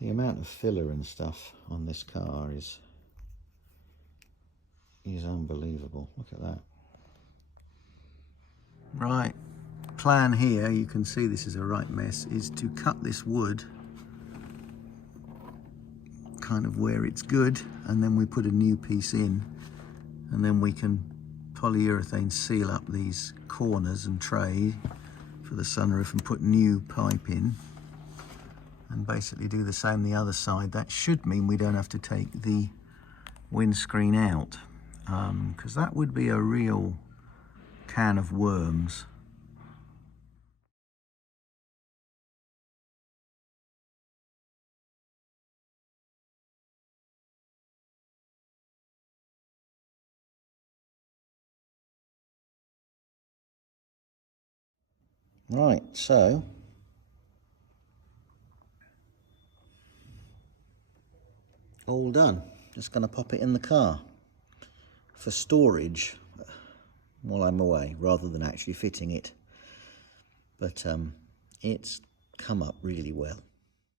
The amount of filler and stuff on this car is unbelievable. Look at that. Right, plan here, you can see this is a right mess, is to cut this wood kind of where it's good, and then we put a new piece in, and then we can polyurethane seal up these corners and tray for the sunroof and put new pipe in, and basically do the same the other side. That should mean we don't have to take the windscreen out, because that would be a real can of worms. Right, so all done. Just going to pop it in the car for storage while I'm away, rather than actually fitting it. But it's come up really well.